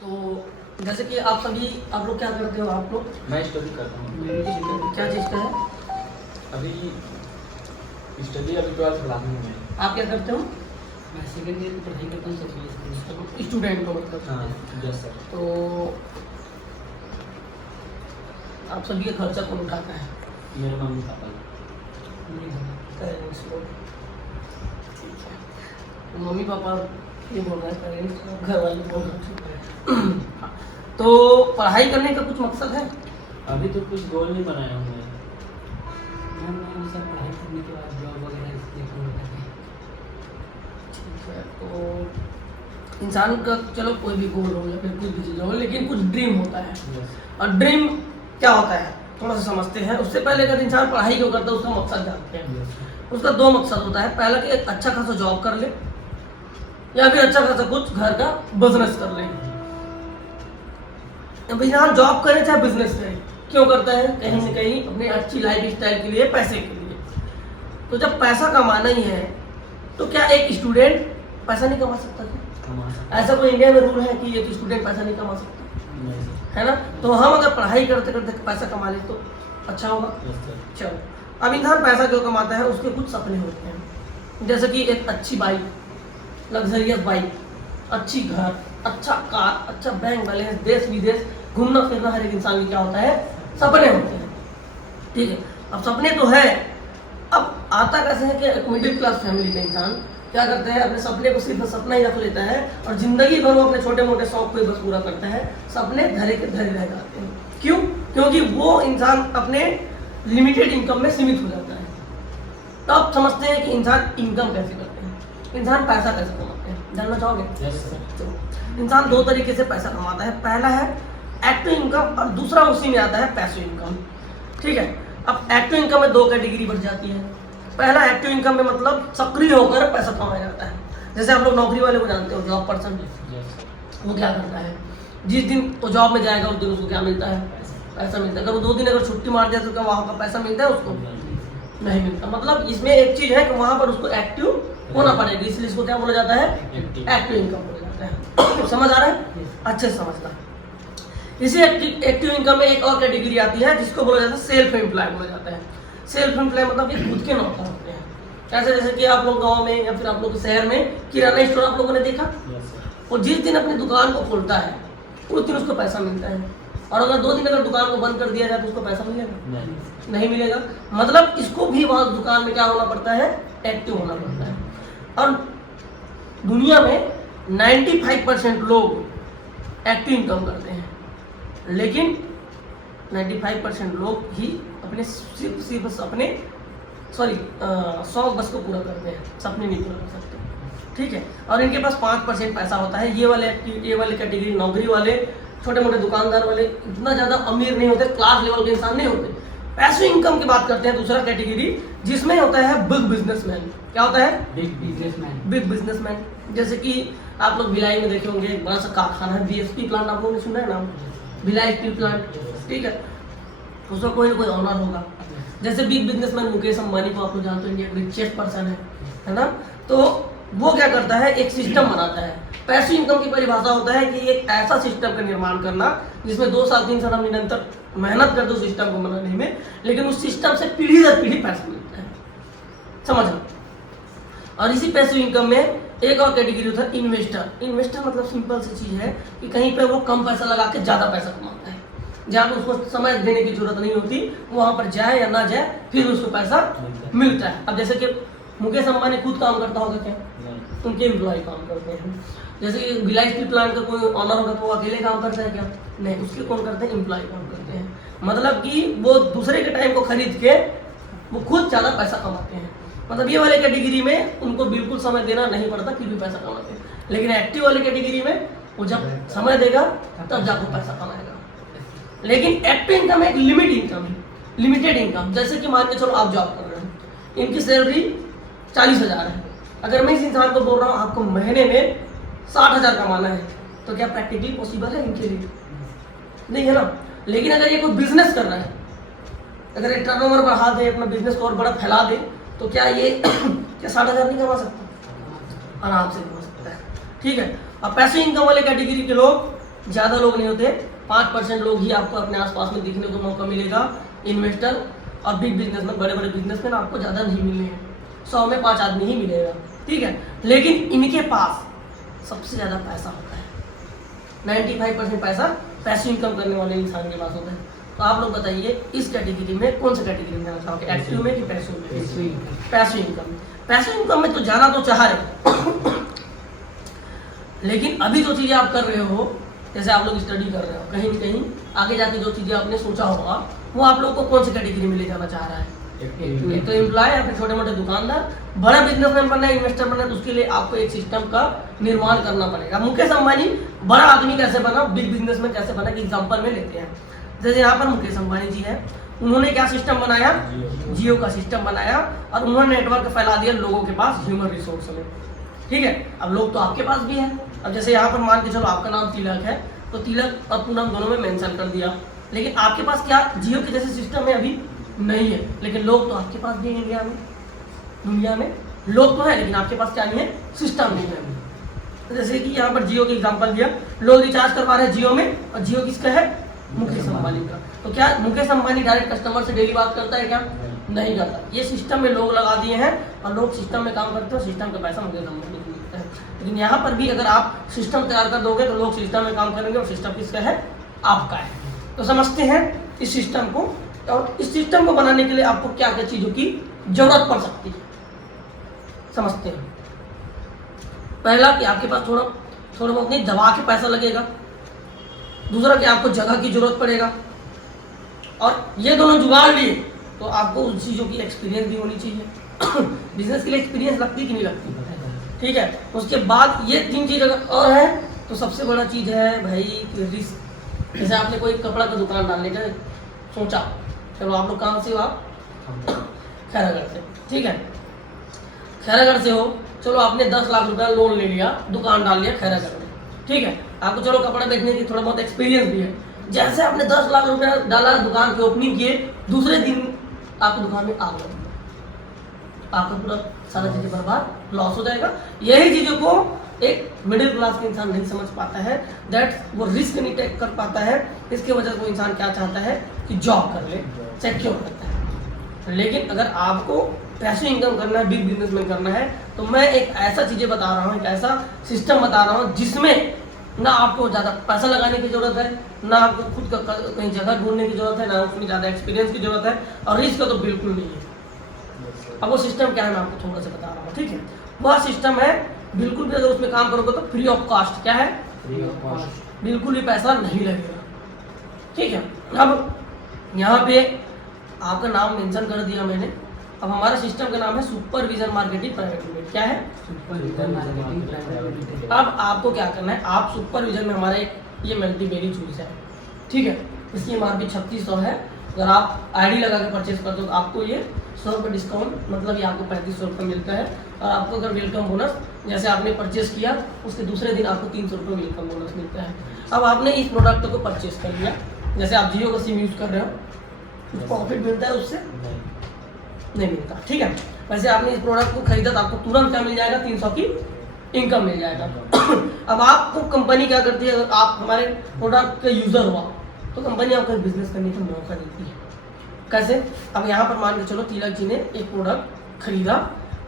तो जैसे कि आप लोग क्या करते हो? आप लोग मैं स्टडी करता हूँ। क्या चीज़ का है? अभी स्टडी अभी 12th क्लास में है। आप क्या करते हो? मैं सेकेंड ईयर की पढ़ाई करता हूँ सबसे। स्टूडेंट हो मतलब? हाँ यस सर। तो आप सभी का खर्चा कौन उठाता है? मेरे मम्मी पापा। पेरेंट्स लोग। ठीक है, तो मम्मी पापा ये बोल रहे हैं, पेरेंट्स घर वाले बोल रहे हैं। तो पढ़ाई करने का कुछ मकसद है? अभी तो कुछ गोल नहीं बनाया हूँ मैं। मैं सर पढ़ाई करने के बाद जॉब वगैरह देखूँगा करके। ठीक है, तो इंसान का चलो कोई भी गोल हो या फिर कोई भी चीज़ हो, लेकिन कुछ ड्रीम होता है। यस और ड्रीम क्या होता है थोड़ा सा समझते हैं। उससे पहले अगर इंसान पढ़ाई क्यों करता है उसका मकसद जानते हैं। यस उसका दो मकसद होता है, पहला कि एक अच्छा खासा जॉब कर ले या फिर अच्छा खासा कुछ घर का बिजनेस कर ले। अब इंसान जॉब करे चाहे बिजनेस करे, क्यों करता है? कहीं ना कहीं अपने अच्छी लाइफ स्टाइल के लिए, पैसे के लिए। तो जब पैसा कमाना ही है तो क्या एक स्टूडेंट पैसा नहीं कमा सकता क्या? कमा सकते ऐसा कोई इंडिया में रूल है कि एक स्टूडेंट पैसा नहीं कमा सकता? नहीं सर। है ना? तो हम अगर पढ़ाई करते करते पैसा कमा ले तो अच्छा होगा। Yes sir. चलो, अब इंसान पैसा क्यों कमाता है? उसके कुछ सपने होते हैं, जैसे कि एक अच्छी बाइक, लग्जरियस बाइक, अच्छी घर, अच्छा कार, अच्छा बैंक बैलेंस, देश विदेश घूमना फिरना हर एक इंसान की क्या होता है? सपने होते हैं। ठीक है, अब सपने तो है, अब आता कैसे है कि एक मिडिल क्लास फैमिली में इंसान क्या करता है? अपने सपने को सिर्फ सपना ही रख लेता है और जिंदगी भर वो अपने छोटे मोटे शौक को ही बस पूरा करता है। सपने धरे के धरे रह जाते हैं। क्यों? क्योंकि वो इंसान अपने लिमिटेड इनकम में सीमित हो जाता है। तो आप समझते हैं कि इंसान इनकम कैसे करते हैं, इंसान पैसा कैसे कमाते हैं, जानना चाहोगे? Yes sir. तो इंसान दो तरीके से पैसा कमाता है। पहला है एक्टिव इनकम और दूसरा उसी में आता है पैसिव इनकम। ठीक है, अब एक्टिव इनकम में दो कैटेगरी बढ़ जाती है। पहला एक्टिव इनकम में मतलब सक्रिय होकर पैसा कमाया जाता है। जैसे आप लोग नौकरी वाले को जानते हो, जॉब पर्सन, यस वो क्या करता है? जिस दिन वो जॉब में जाएगा उस दिन उसको क्या मिलता है? पैसा मिलता है। अगर वो 2 दिन अगर छुट्टी मार दिया तो क्या वहाँ का पैसा मिलता है उसको? नहीं मिलता। मतलब इसमें एक चीज है कि वहाँ पर उसको एक्टिव होना पड़ेगा, इसलिए इसको क्या बोला जाता है? एक्टिव इनकम बोला जाता है। समझ आ रहा है? अच्छे से समझना। इसी एक्टिव इनकम में एक और कैटेगरी आती है जिसको बोला जाता है सेल्फ एम्प्लॉय बोला जाता है। सेल्फ एम्प्लॉय मतलब ये खुद के नौकर होते हैं। ऐसे जैसे कि आप लोग गांव में या फिर आप लोग शहर में किराना स्टोर आप लोगों ने देखा, सर। और जिस दिन अपनी दुकान को खोलता है उस दिन उसको पैसा मिलता है, और अगर 2 दिन अगर दुकान को बंद कर दिया जाए तो उसको पैसा मिलेगा? नहीं मिलेगा। मतलब इसको भी वहाँ दुकान में क्या होना पड़ता है? एक्टिव होना पड़ता है। और दुनिया में 95% लोग एक्टिव इनकम करते हैं, लेकिन 95% लोग ही अपने सिर्फ अपने शौक बस को पूरा करते हैं, सपने नहीं पूरा कर सकते। ठीक है, और इनके पास 5% पैसा होता है। ये वाले कैटेगरी नौकरी वाले, छोटे मोटे दुकानदार वाले इतना ज़्यादा अमीर नहीं होते, क्लास लेवल के इंसान नहीं होते। पैसिव इनकम की बात करते हैं, दूसरा कैटेगरी जिसमें होता है बिग बिजनेसमैन। क्या होता है? Big businessman. Big businessman. जैसे कि आप लोग भिलाई में देखे होंगे, एक बड़ा सा कारखाना है बीएसपी प्लांट, आप लोगों ने सुना है नाम? Bhilai steel plant. ठीक है, उसका कोई ना कोई ऑनर होगा। जैसे बिग बिजनेसमैन मुकेश अंबानी को आप लोग जानते हो, इंडिया का रिचेस्ट पर्सन है ना? तो वो क्या करता है? एक सिस्टम बनाता है। पैसिव इनकम की परिभाषा होता है कि एक ऐसा सिस्टम का निर्माण करना जिसमें 2 साल 3 साल हम निरंतर मेहनत कर दो सिस्टम को बनाने में, लेकिन उस सिस्टम से पीढ़ी दर पीढ़ी पैसा मिलता है। समझ? और इसी पैसिव इनकम में एक और कैटेगरी होता है इन्वेस्टर। इन्वेस्टर मतलब सिंपल सी चीज है कि कहीं पे वो कम पैसा लगा के ज्यादा पैसा कमाता है, जहाँ पे उसको समय देने की जरूरत नहीं होती, वहां पर जाए या ना जाए फिर उसको पैसा मिलता है। अब जैसे कि मुकेश अंबानी खुद काम करता होगा क्या? उनके एम्प्लॉय काम करते हैं। जैसे कि भिलाई स्टील प्लांट का कोई ऑनर होगा तो वो अकेले काम करता है क्या? नहीं, उसके कौन करते हैं? एम्प्लॉय काम करते हैं। मतलब कि वो दूसरे के टाइम को खरीद के वो खुद ज़्यादा पैसा कमाते हैं। मतलब ये वाले कैटेगरी में उनको बिल्कुल समय देना नहीं पड़ता, फिर भी पैसा कमाते हैं। लेकिन एक्टिव वाले कैटेगरी में वो जब समय देगा तब जाकर पैसा कमाएगा। लेकिन एक्टिव इनकम एक लिमिट इनकम है, लिमिटेड इनकम। जैसे कि मान के चलो आप जॉब कर रहे हो, इनकी सैलरी 40,000 है। अगर मैं इस इंसान को बोल रहा हूँ आपको महीने में 60,000 कमाना है, तो क्या प्रैक्टिकली पॉसिबल है इनके लिए? नहीं है ना। लेकिन अगर ये कोई बिजनेस कर रहा है, अगर एक टर्नओवर बढ़ा दे, अपना बिजनेस को और बड़ा फैला दे, तो क्या ये क्या 60,000 नहीं कमा सकता? आराम से कमा सकता है। ठीक है, अब पैसिव इनकम वाले कैटेगरी के लोग ज़्यादा लोग नहीं होते, 5% लोग ही आपको अपने आसपास में दिखने को मौका मिलेगा इन्वेस्टर। और बिग बिजनेसमैन, बड़े बड़े बिजनेसमैन आपको ज़्यादा नहीं मिलने हैं, 100 में 5 आदमी ही मिलेगा, ठीक है। लेकिन इनके पास सबसे ज़्यादा पैसा होता है, 95% पैसा पैसिव इनकम करने वाले इंसान के पास होता है। तो आप लोग बताइए इस कैटेगरी में कौन सा कैटेगरी में जाना चाहोगे, एक्टिव में कि पैसिव में? Passive income. पैसिव इनकम में तो जाना तो चाह रहे लेकिन अभी जो चीज़ें आप कर रहे हो, जैसे आप लोग स्टडी कर रहे हो, कहीं न कहीं आगे जाके जो चीज़ें आपने सोचा होगा वो आप लोग को कौन सी कैटेगरी में ले जाना चाह रहा है? एक तो एम्प्लॉय या फिर छोटे मोटे दुकानदार। बड़ा बिजनेसमैन बनना है, इन्वेस्टर बनना है, तो उसके लिए आपको एक सिस्टम का निर्माण करना पड़ेगा। मुकेश अंबानी बड़ा आदमी कैसे बना, बिग बिजनेसमैन कैसे बना, कि एग्जांपल में लेते हैं। जैसे यहाँ पर मुकेश अंबानी जी है, उन्होंने क्या सिस्टम बनाया, जियो का सिस्टम बनाया, और उन्होंने नेटवर्क फैला दिया लोगों के पास ह्यूमन रिसोर्स में, ठीक है। अब लोग तो आपके पास भी है। अब जैसे यहाँ पर मान के चलो आपका नाम तिलक है, तो तिलक और पूनम दोनों में मेंशन कर दिया, लेकिन आपके पास क्या जियो के जैसे सिस्टम है अभी नहीं है, लेकिन लोग तो आपके पास भी है। इंडिया में, दुनिया में लोग तो है, लेकिन आपके पास क्या नहीं है, सिस्टम नहीं है अभी। जैसे कि यहाँ पर जियो की एग्जांपल दिया, लोग रिचार्ज करवा रहे हैं जियो में, और जियो किसका है, मुकेश अंबानी का। तो क्या मुकेश अंबानी डायरेक्ट कस्टमर से डेली बात करता है क्या? नहीं करता। ये सिस्टम में लोग लगा दिए हैं और लोग सिस्टम में काम करते हैं, सिस्टम का पैसा मुकेश अंबानी को मिलता है। लेकिन यहाँ पर भी अगर आप सिस्टम तैयार कर दोगे तो लोग सिस्टम में काम करेंगे, और सिस्टम किसका है, आपका है। तो समझते हैं इस सिस्टम को, और इस सिस्टम को बनाने के लिए आपको क्या क्या चीज़ों की जरूरत पड़ सकती है, समझते हैं। पहला कि आपके पास थोड़ा बहुत नहीं, दबा के पैसा लगेगा। दूसरा कि आपको जगह की जरूरत पड़ेगा, और ये दोनों जुगाड़ लिए तो आपको उन चीज़ों की एक्सपीरियंस भी होनी चाहिए। बिजनेस के लिए एक्सपीरियंस लगती कि नहीं लगती, ठीक है। उसके बाद ये 3 चीज़ अगर और है तो सबसे बड़ा चीज़ है भाई रिस्क। जैसे आपने कोई कपड़ा का दुकान डालने का सोचा, चलो आप लोग कहाँ से हो, आप खैरागढ़ से, ठीक है, खैरागढ़ से हो, चलो आपने 10 लाख रुपया लोन ले लिया, दुकान डाल लिया खैरागढ़ में, ठीक है। आपको चलो कपड़ा बेचने की थोड़ा बहुत एक्सपीरियंस भी है। जैसे आपने 10 लाख रुपया डाला, दुकान की ओपनिंग किए, दूसरे दिन आपकी दुकान में आग लगी, आपका पूरा सारा चीज़ें बर्बाद, लॉस हो जाएगा। यही चीज़ों को एक मिडिल क्लास के इंसान नहीं समझ पाता है, दैट वो रिस्क नहीं टेक कर पाता है। इसके वजह से वो इंसान क्या चाहता है कि जॉब कर ले, सिक्योर करता है। लेकिन अगर आपको पैसिव इनकम करना है, बिग बिजनेस में करना है, तो मैं एक ऐसा चीज़ें बता रहा हूँ, एक ऐसा सिस्टम बता रहा हूँ जिसमें ना आपको ज़्यादा पैसा लगाने की ज़रूरत है, ना आपको खुद का कहीं जगह ढूंढने की ज़रूरत है, ना उसमें ज़्यादा एक्सपीरियंस की ज़रूरत है, और रिस्क तो बिल्कुल नहीं है। अब वो सिस्टम क्या है मैं आपको थोड़ा सा बता रहा हूँ, ठीक है। वह सिस्टम है, बिल्कुल भी अगर उसमें काम करोगे तो फ्री ऑफ कॉस्ट। क्या है? फ्री ऑफ कॉस्ट, बिल्कुल भी पैसा नहीं लगेगा, ठीक है। अब यहाँ पे आपका नाम मेंशन कर दिया मैंने। अब हमारा सिस्टम का नाम है सुपरविजन मार्केटिंग प्राइवेट लिमिटेड। क्या है? Supervision marketing private limited. अब आपको क्या करना है, आप सुपरविजन में हमारा एक ये मल्टीबेरी जूस है, ठीक है, इसकी एमआरपी 3600 है। अगर आप आईडी लगा के परचेज करते हो तो आपको ये 100 रुपये डिस्काउंट, मतलब ये आपको 3500 रुपये मिलता है। और आपको अगर वेलकम बोनस, जैसे आपने परचेज किया उसके दूसरे दिन आपको 300 रुपये वेलकम बोनस मिलता है। अब आपने इस प्रोडक्ट को परचेज कर लिया, जैसे आप जियो का सिम यूज़ कर रहे हो, कुछ प्रॉफिट मिलता है उससे? नहीं मिलता, ठीक है। वैसे आपने इस प्रोडक्ट को खरीदा तो आपको तुरंत क्या मिल जाएगा, 300 की इनकम मिल जाएगा। अब आपको कंपनी क्या करती है, अगर आप हमारे प्रोडक्ट का यूज़र हुआ तो कंपनी आपको बिजनेस करने का मौका देती है। कैसे? अब यहाँ पर मान के चलो तिलक जी ने एक प्रोडक्ट खरीदा,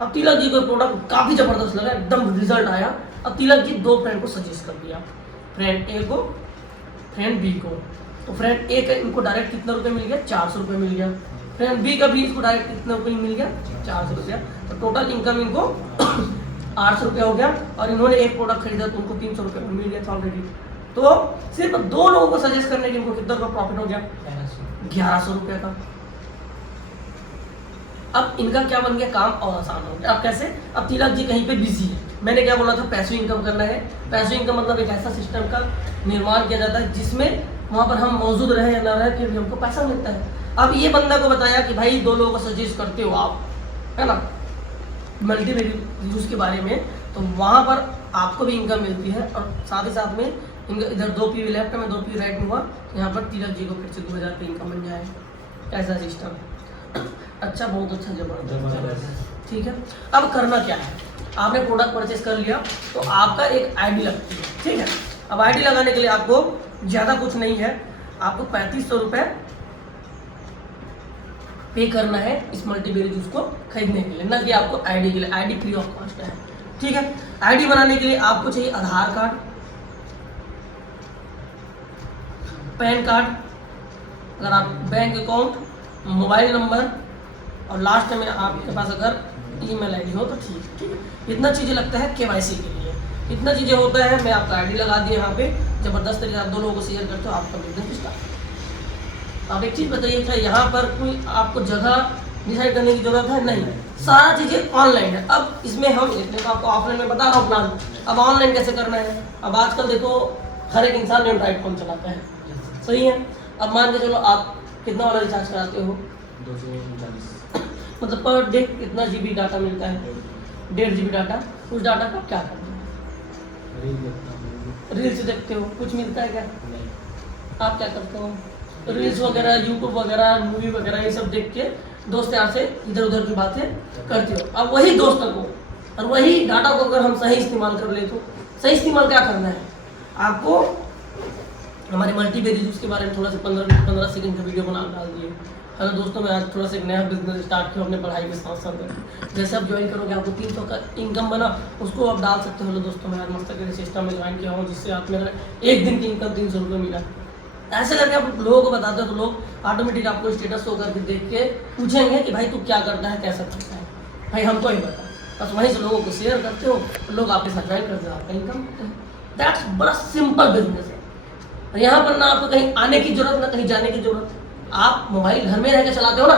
अब तिलक जी को प्रोडक्ट काफ़ी ज़बरदस्त लगा, एकदम रिजल्ट आया। अब तिलक जी 2 फ्रेंड को सजेस्ट कर दिया, फ्रेंड ए को, फ्रेंड बी को। तो फ्रेंड ए का इनको डायरेक्ट कितना रुपये मिल गया, 400 रुपये मिल गया। फ्रेंड बी का भी इसको डायरेक्ट कितना रुपये मिल गया, 400 रुपया। तो टोटल इनकम इनको 800 रुपया हो गया। और इन्होंने एक प्रोडक्ट खरीदा तो उनको 300 रुपये मिल गया था ऑलरेडी। तो सिर्फ 2 लोगों को सजेस्ट करने के इनको कितना रुपया प्रॉफिट हो गया, 1100 रुपये का। अब इनका क्या बन गया, काम और आसान हो गया। अब कैसे? अब तिलक जी कहीं पे बिजी है, मैंने क्या बोला था, पैसिव इनकम करना है। पैसिव इनकम मतलब एक ऐसा सिस्टम का निर्माण किया जाता है जिसमें वहाँ पर हम मौजूद रहे या ना रहे फिर भी हमको पैसा मिलता है। अब ये बंदा को बताया कि भाई 2 लोगों को सजेस्ट करते हो आप, है ना, मल्टीमीडिया यूज़ के बारे में, तो वहाँ पर आपको भी इनकम मिलती है। और साथ ही साथ में इधर 2 पी लेफ्ट में 2 पी राइट में हुआ, यहाँ पर तिलक जी को फिर से 2000 रुपये इनकम बन जाए। कैसा सिस्टम, अच्छा, बहुत अच्छा, जबरदस्त, ठीक है। अब करना क्या है, आपने प्रोडक्ट परचेस कर लिया तो आपका एक आईडी लगती है, ठीक है। अब आईडी लगाने के लिए आपको ज़्यादा कुछ नहीं है, आपको 3500 रुपये पे करना है इस मल्टीबेरी जूस को खरीदने के लिए, ना कि आपको आईडी के लिए। आईडी फ्री ऑफ कॉस्ट है, ठीक है। आईडी बनाने के लिए आपको चाहिए आधार कार्ड, पैन कार्ड, अगर आप बैंक अकाउंट, मोबाइल नंबर और लास्ट में आपके पास अगर ईमेल आईडी हो तो ठीक है। इतना चीज़ें लगता है केवाईसी के लिए, इतना चीज़ें होता है। मैं आपका आईडी लगा दिया यहाँ पे, ज़बरदस्त तरीके से आप 2 लोगों को शेयर करते हो, आपका बिजनेस स्टार्ट। आप एक चीज़ बताइए, क्या यहाँ पर कोई आपको जगह डिसाइड करने की जरूरत है? नहीं, सारा चीज़ें ऑनलाइन है। अब इसमें हम इतने तो आपको ऑफलाइन में बता रहा हूँ प्लान, अब ऑनलाइन कैसे करना है। अब आजकल देखो हर एक इंसान एंड्रॉइड फ़ोन चलाता है, सही है। अब मान के चलो आप कितना वाला रिचार्ज कराते हो? 239। मतलब पर डे कितना GB डाटा मिलता है? 1.5 GB डाटा। उस डाटा का क्या करते हो? रील्स देखते हो, कुछ मिलता है क्या? नहीं। आप क्या करते हो? रील्स वगैरह, यूट्यूब वगैरह, मूवी वगैरह ये सब देख के दोस्त यार से इधर उधर की बातें करते हो। अब वही दोस्तों को और वही डाटा को अगर हम सही इस्तेमाल कर ले तो सही इस्तेमाल क्या करना है आपको? हमारे मल्टीबेरी जूस के बारे में थोड़ा सा 15 सेकंड का वीडियो बना डाल दिए। हेलो दोस्तों, मैं आज थोड़ा सा एक नया बिजनेस स्टार्ट किया अपने पढ़ाई के साथ साथ। जैसे आप ज्वाइन करोगे आपको 300 का इनकम बना, उसको आप डाल सकते हो। हेलो दोस्तों, मैं आज मस्तक सिस्टम में ज्वाइन किया हूँ जिससे आप मेरा एक दिन की इनकम 300 रुपये मिला। ऐसे करके आप लोगों को बताते हो तो लोग ऑटोमेटिक आपको स्टेटस शो करके देख के पूछेंगे कि भाई तू क्या करता है, कैसा करता है, भाई हमको ही बता। बस वहीं से लोगों को शेयर करते हो, लोग आपके साथ ज्वाइन करते हो, आपका इनकम। दैट्स बड़ा सिंपल बिजनेस है। और यहाँ पर ना आपको कहीं आने की जरूरत, ना कहीं जाने की जरूरत। आप मोबाइल घर में रह के चलाते हो ना,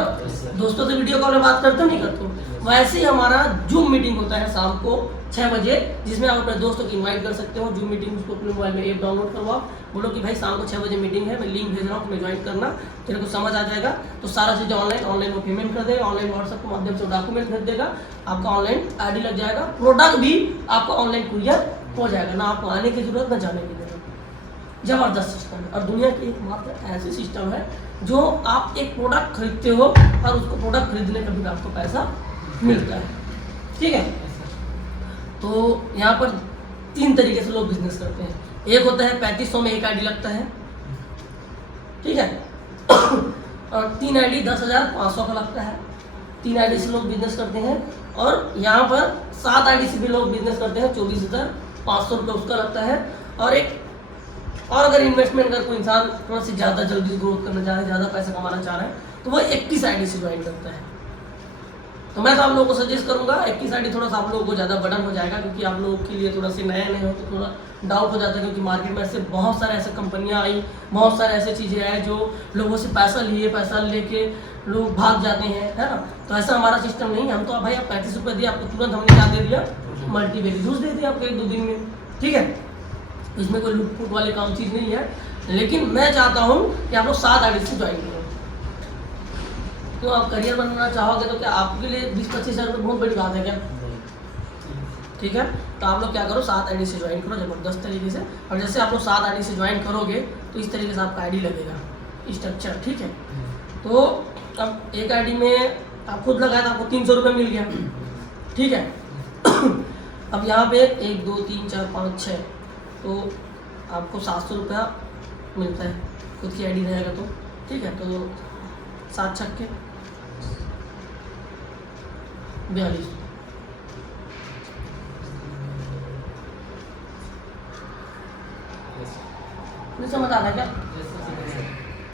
दोस्तों से वीडियो कॉल में बात करते हो नहीं करते हो? वैसे ही हमारा जूम मीटिंग होता है शाम को 6 बजे, जिसमें आप अपने दोस्तों को इनवाइट कर सकते हो। जूम मीटिंग उसको अपने मोबाइल में ऐप डाउनलोड करवाओ, बोलो कि भाई शाम को 6 बजे मीटिंग है, मैं लिंक भेज रहा हूँ, तुम्हें ज्वाइन करना, तेरे को समझ आ जाएगा। तो सारा चीज़ें ऑनलाइन वो पेमेंट कर देगा, ऑनलाइन व्हाट्सएप के माध्यम से डॉक्यूमेंट भेज देगा, आपका ऑनलाइन आईडी लग जाएगा, प्रोडक्ट भी आपका ऑनलाइन कुरियर हो जाएगा, ना आपको आने की जरूरत ना जाने की जरूरत। जबरदस्त सिस्टम है और दुनिया की एकमात्र ऐसी सिस्टम है जो आप एक प्रोडक्ट खरीदते हो और उसको प्रोडक्ट खरीदने का भी आपको पैसा मिलता है, ठीक है। तो यहाँ पर 3 तरीके से लोग बिजनेस करते हैं। एक होता है 3500 में एक आईडी लगता है, ठीक है, और 3 आईडी 10,500 का लगता है। 3 आईडी से लोग बिजनेस करते हैं। और यहाँ पर 7 आईडी से भी लोग बिजनेस करते हैं, 24,500 रुपये उसका लगता है। और अगर इन्वेस्टमेंट अगर कोई इंसान थोड़ा सी ज़्यादा जल्दी ग्रोथ करना चाह रहा है, ज़्यादा पैसा कमाना चाह रहा है, तो वो 21 आईडी से ज्वाइन करता है। तो मैं तो आप लोगों को सजेस्ट करूंगा 21 आईडी थोड़ा सा आप लोगों को ज़्यादा बर्डन हो जाएगा, क्योंकि आप लोगों के लिए थोड़ा से नए हो तो थोड़ा डाउट हो जाता है, क्योंकि मार्केट में ऐसे बहुत सारे ऐसे कंपनियां आई, बहुत सारे ऐसे चीज़ें आई जो लोगों से पैसा लेके लोग भाग जाते हैं, है ना। तो ऐसा हमारा सिस्टम नहीं है। हम तो भाई आप 35 रुपये दिए, आपको तुरंत हमने क्या दे दिया? मल्टीबेरी जूस दे दिया आपको 1-2 दिन में, ठीक है। इसमें कोई लूट फूट वाले काम चीज़ नहीं है। लेकिन मैं चाहता हूँ कि आप लोग 7 आईडी से ज्वाइन करो। तो आप करियर बनाना चाहोगे तो क्या आपके लिए 20-25 हज़ार रुपये बहुत बड़ी बात है क्या? ठीक है, तो आप लोग क्या करो, 7 आईडी से ज्वाइन करो ज़बरदस्त तरीके से। और जैसे आप लोग 7 आईडी से ज्वाइन करोगे तो इस तरीके से आपका आईडी लगेगा स्ट्रक्चर, ठीक है। तो अब एक आईडी में आप खुद लगाए तो आपको 300 रुपये मिल गया, ठीक है। अब यहाँ पे 1 2 3 4 5 6 तो आपको 700 रुपया मिलता है खुद की आईडी रहेगा तो, ठीक है। तो 7 छक्के 42। नहीं समझ आ रहा है क्या?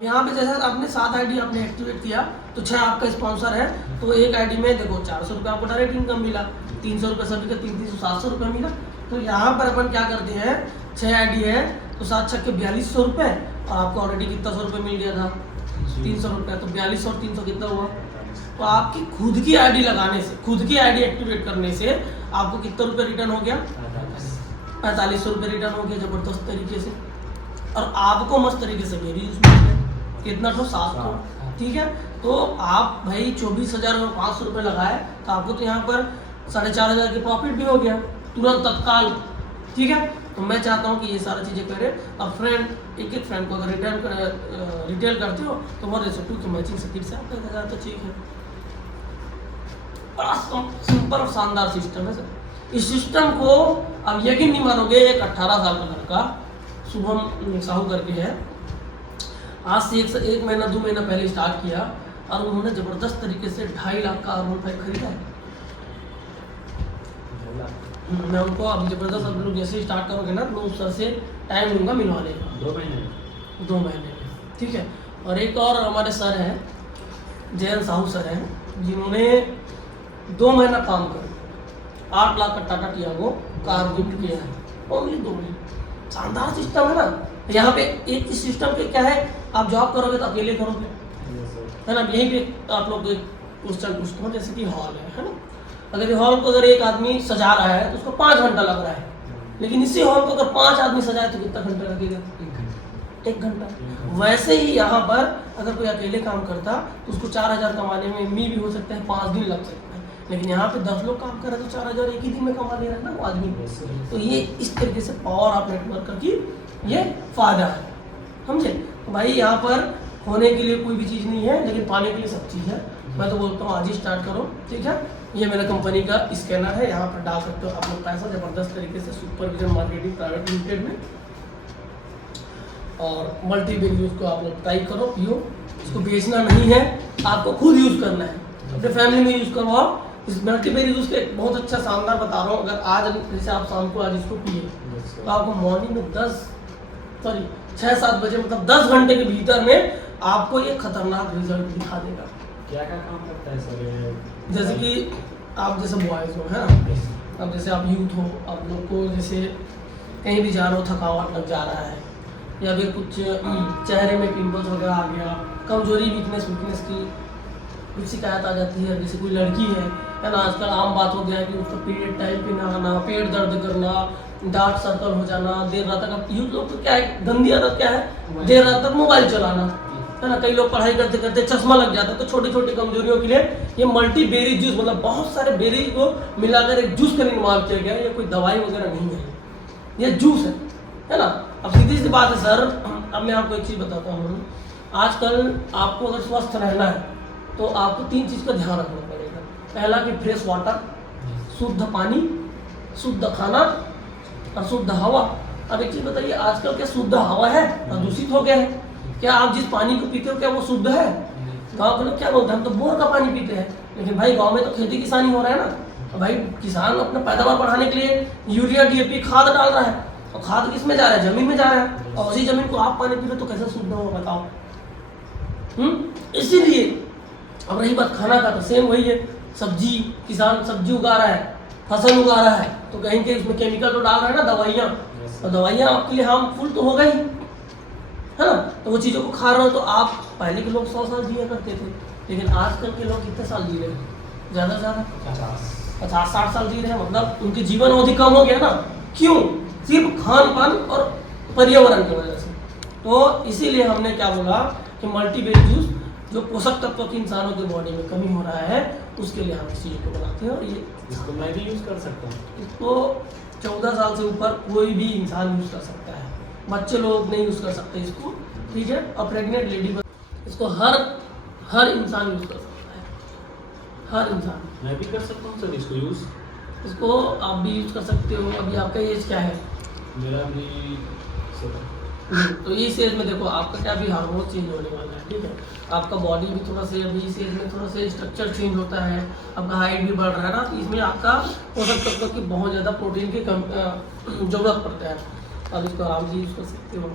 यहाँ पे जैसे आपने 7 आईडी आपने एक्टिवेट किया तो 6 आपका स्पॉन्सर है, तो एक आईडी में देखो 400 रुपये आपको डायरेक्ट इनकम मिला, 300 रुपये सभी का 300 700 रुपये मिला। तो यहाँ पर अपन क्या करते हैं, 6 आईडी है तो 7 छक्के 4200 रुपये, और आपको ऑलरेडी कितना 100 रुपये मिल गया था 300 रुपये, तो 42 और 300 कितना हुआ? तो आपकी खुद की आईडी लगाने से, खुद की आईडी एक्टिवेट करने से आपको कितना रुपये रिटर्न हो गया? 4500 रुपये रिटर्न हो गया ज़बरदस्त तरीके से। और आपको मस्त तरीके से मेरी उसमें कितना तो 700, ठीक है। तो आप भाई 24,500 रुपये लगाए तो आपको तो यहाँ पर 4,500 की प्रॉफिट भी हो गया तुरंत तत्काल, ठीक है। तो मैं चाहता हूँ कि ये सारी चीज़ें करें। और फ्रेंड एक फ्रेंड को अगर रिटेल करते हो तो 1:2 की मैचिंग से फिर से आप 10,000 तो ठीक है। बड़ा सिंपल और शानदार सिस्टम है सर। इस सिस्टम को अब यकीन नहीं मानोगे, एक 18 साल का लड़का शुभम साहू करके है, आज से एक महीना 2 महीना पहले स्टार्ट किया और उन्होंने ज़बरदस्त तरीके से 2.5 लाख का R15 खरीदा है। मैं उनको अभी ज़बरदस्त, आप लोग जैसे स्टार्ट करोगे ना तो उस सर से टाइम लूँगा मिलवाने का 2 महीने 2 महीने में, ठीक है। और एक और हमारे सर हैं जयंत साहू सर हैं, जिन्होंने 2 महीना काम कर 8 लाख का टाटा टियागो कार गिफ्ट किया है, ओनली 2 महीने। शानदार सिस्टम है ना। यहाँ पे एक इस सिस्टम पे क्या है, आप जॉब करोगे तो अकेले करोगे, है ना। यहीं पे आप लोग एक क्वेश्चन पूछते हो, जैसे कि हॉल है ना। अगर ये हॉल को अगर एक आदमी सजा रहा है तो उसको 5 घंटा लग रहा है, लेकिन इसी हॉल को अगर 5 आदमी सजाए तो कितना घंटा लगेगा? 1 घंटा। वैसे ही यहाँ पर अगर कोई अकेले काम करता तो उसको 4,000 कमाने में भी हो सकता है 5 दिन लग सकता है, लेकिन यहाँ पे 10 लोग काम कर रहे हैं तो 4,000 एक ही दिन में कमा ले रहा है ना वो आदमी। तो ये इस तरीके से पावर ऑफ नेटवर्क की ये फायदा है, समझे। तो भाई यहाँ पर होने के लिए कोई भी चीज़ नहीं है, लेकिन पाने के लिए सब चीज़ है। मैं तो बोलता हूँ आज ही स्टार्ट करो, ठीक है। ये मेरा कंपनी का स्कैनर है, यहाँ पर डाल सकते हो आप लोग पैसा ज़बरदस्त तरीके से, सुपरविजन मार्केटिंग प्राइवेट लिमिटेड में। और मल्टीबेग यूज़ को आप लोग ट्राई करो, पियो। इसको बेचना नहीं है, आपको खुद यूज़ करना है, अपने फैमिली में यूज़ करवाओ। इस मल्टीबेग यूज़ का एक बहुत अच्छा शानदार बता रहा हूँ। अगर आज जैसे आप शाम को आज इसको पिए तो आपको मॉर्निंग में 6-7 बजे मतलब 10 घंटे के भीतर में आपको ये खतरनाक रिजल्ट दिखा देगा। क्या क्या काम करता है सर ये? जैसे कि आप जैसे बॉयज़ हो, है ना, अब जैसे आप यूथ हो, आप लोग को जैसे कहीं भी जा रहे हो, थकावट लग जा रहा है, या फिर कुछ चेहरे में पिंपल्स वगैरह आ गया, कमजोरी वीकनेस की कुछ शिकायत आ जाती है। जैसे कोई लड़की है ना, आजकल आम बात हो गया है कि उसका पीरियड टाइम पे ना आना, पेट दर्द करना, डार्क सर्कल हो जाना, देर रात तक। यूथ लोग को क्या है, गंदी आदत क्या है, देर रात तक मोबाइल चलाना, है ना। कई लोग पढ़ाई करते करते चश्मा लग जाता है। तो छोटी छोटी कमजोरियों के लिए ये मल्टी बेरी जूस, मतलब बहुत सारे बेरी को मिलाकर एक जूस का निर्माण किया गया है। ये कोई दवाई वगैरह नहीं है, ये जूस है ना। अब सीधी सी बात है सर, अब मैं आपको एक चीज़ बताता हूँ। आजकल आपको अगर स्वस्थ रहना है तो आपको 3 चीज़ का ध्यान रखना पड़ेगा। पहला कि फ्रेश वाटर, शुद्ध पानी, शुद्ध खाना और शुद्ध हवा। अब एक चीज़ बताइए, आजकल क्या शुद्ध हवा है? प्रदूषित हो गया है। क्या आप जिस पानी को पीते हो क्या वो शुद्ध है? गाँव के लोग क्या बोलते हैं, हम तो बोर का पानी पीते हैं। लेकिन भाई गाँव में तो खेती किसानी हो रहा है ना, तो भाई किसान अपना पैदावार बढ़ाने के लिए यूरिया DAP खाद डाल रहा है, और खाद किस में जा रहा है? जमीन में जा रहा है। और उसी जमीन को आप पानी पी रहे हो तो कैसे शुद्ध होगा बताओ? इसीलिए अब रही बात खाना का, तो सेम वही है। सब्जी, किसान सब्जी उगा रहा है, फसल उगा रहा है, तो कहीं के उसमें केमिकल तो डाल रहा है ना, दवाइयाँ। और दवाइयाँ आपके लिए हार्मफुल तो होगा ही, है ना। तो वो चीज़ों को खा रहे हो तो आप, पहले के लोग 100 साल जिया करते थे, लेकिन आजकल के लोग कितने साल जी रहे हैं? ज़्यादा से ज़्यादा 50-60 साल जी रहे हैं। मतलब उनकी जीवन अवधि कम हो गया ना। क्यों? सिर्फ खान पान और पर्यावरण की वजह से। तो इसीलिए हमने क्या बोला कि मल्टीबेरी जूस, जो पोषक तत्व की इंसानों के बॉडी में कमी हो रहा है, उसके लिए हम इस चीज़ को बनाते हैं। और ये इसको मैं भी यूज़ कर सकता हूँ? इसको 14 साल से ऊपर कोई भी इंसान यूज़ कर सकता है, बच्चे लोग नहीं यूज़ कर सकते इसको, ठीक है। और प्रेग्नेंट लेडी इसको हर इंसान यूज़ कर सकता है, हर इंसान। मैं भी कर सकता हूँ सर इसको यूज़? इसको आप भी यूज़ कर सकते हो। अभी आपका एज क्या है? मेरा भी तो इस एज में देखो आपका क्या भी हार्मोन चेंज होने वाला है, ठीक है। आपका बॉडी भी थोड़ा से अभी इस एज में थोड़ा से स्ट्रक्चर चेंज होता है, आपका हाइट भी बढ़ रहा है ना, तो इसमें आपका पोषक तत्व की बहुत ज़्यादा प्रोटीन की ज़रूरत पड़ता है। अब इसको आराम से यूज़ कर सकते हो।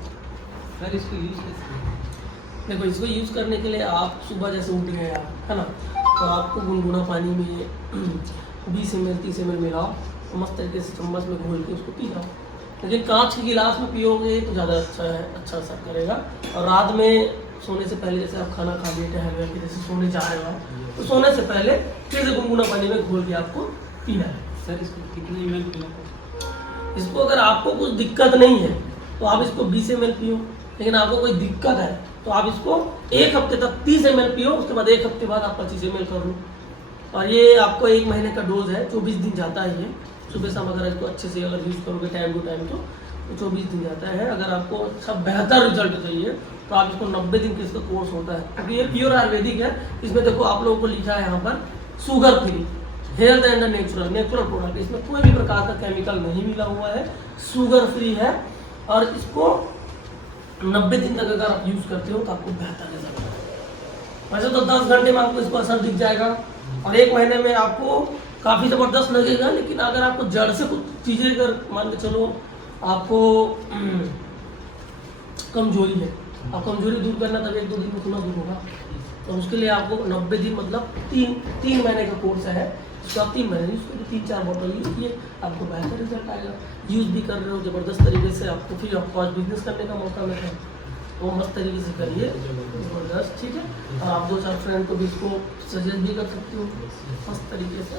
सर इसको यूज़ कैसे? देखो इसको यूज़ करने के लिए आप सुबह जैसे उठ गए आप, है ना, तो आपको गुनगुना पानी में 20 ml 30 ml मिलाओ, तो मस्त तरीके से चम्मच में घोल के उसको पी जाओ। लेकिन कांच के गिलास में पियोगे तो ज़्यादा अच्छा है, अच्छा असर करेगा। और रात में सोने से पहले जैसे आप खाना खा लिए टहल के जैसे सोने जा रहे हो, तो सोने से पहले फिर से गुनगुना पानी में घोल के आपको पीना है। सर इसको कितने ml पीना पड़ेगा? इसको अगर आपको कुछ दिक्कत नहीं है तो आप इसको 20 ml पियो, लेकिन आपको कोई दिक्कत है तो आप इसको 1 हफ्ते तक 30 ml पियो, उसके बाद 1 हफ्ते बाद आप 25 ml कर लो। और ये आपको 1 महीने का डोज है, 24 दिन जाता है ये। सुबह शाम अगर इसको अच्छे से अगर यूज़ करोगे टाइम टू टाइम तो 24 दिन जाता है। अगर आपको अच्छा बेहतर रिजल्ट चाहिए तो आप इसको 90 दिन का इसका कोर्स होता है, क्योंकि ये प्योर आयुर्वेदिक है। इसमें देखो आप लोगों को लिखा है यहाँ पर sugar free, health and natural product. इसमें कोई भी प्रकार का केमिकल नहीं मिला हुआ है, शुगर फ्री है, और इसको 90 दिन तक अगर आप यूज़ करते हो तो आपको बेहतर रिजल्ट है। वैसे तो 10 घंटे में आपको इसको असर दिख जाएगा और 1 महीने में आपको काफ़ी ज़बरदस्त लगेगा, लेकिन अगर आपको जड़ से कुछ चीज़ें अगर मान के चलो आपको कमजोरी है, आप कमजोरी दूर करना तब 1-2 दिन में थोड़ा दूर होगा, तो उसके लिए आपको 90 दिन मतलब 3 महीने का कोर्स है, इसको आप 3 महीने यूज़ करिए, 3-4 बॉटल यूज़ किए, आपको बेहतर रिजल्ट आएगा। यूज़ भी कर रहे हो ज़बरदस्त तरीके से, आपको फ्री ऑफ कॉस्ट बिजनेस करने का मौका मिल रहा है, तो मस्त तरीके से करिए, ज़बरदस्त, ठीक है। और आप 2-4 फ्रेंड को भी इसको सजेस्ट भी कर सकते हो मस्त तरीके से।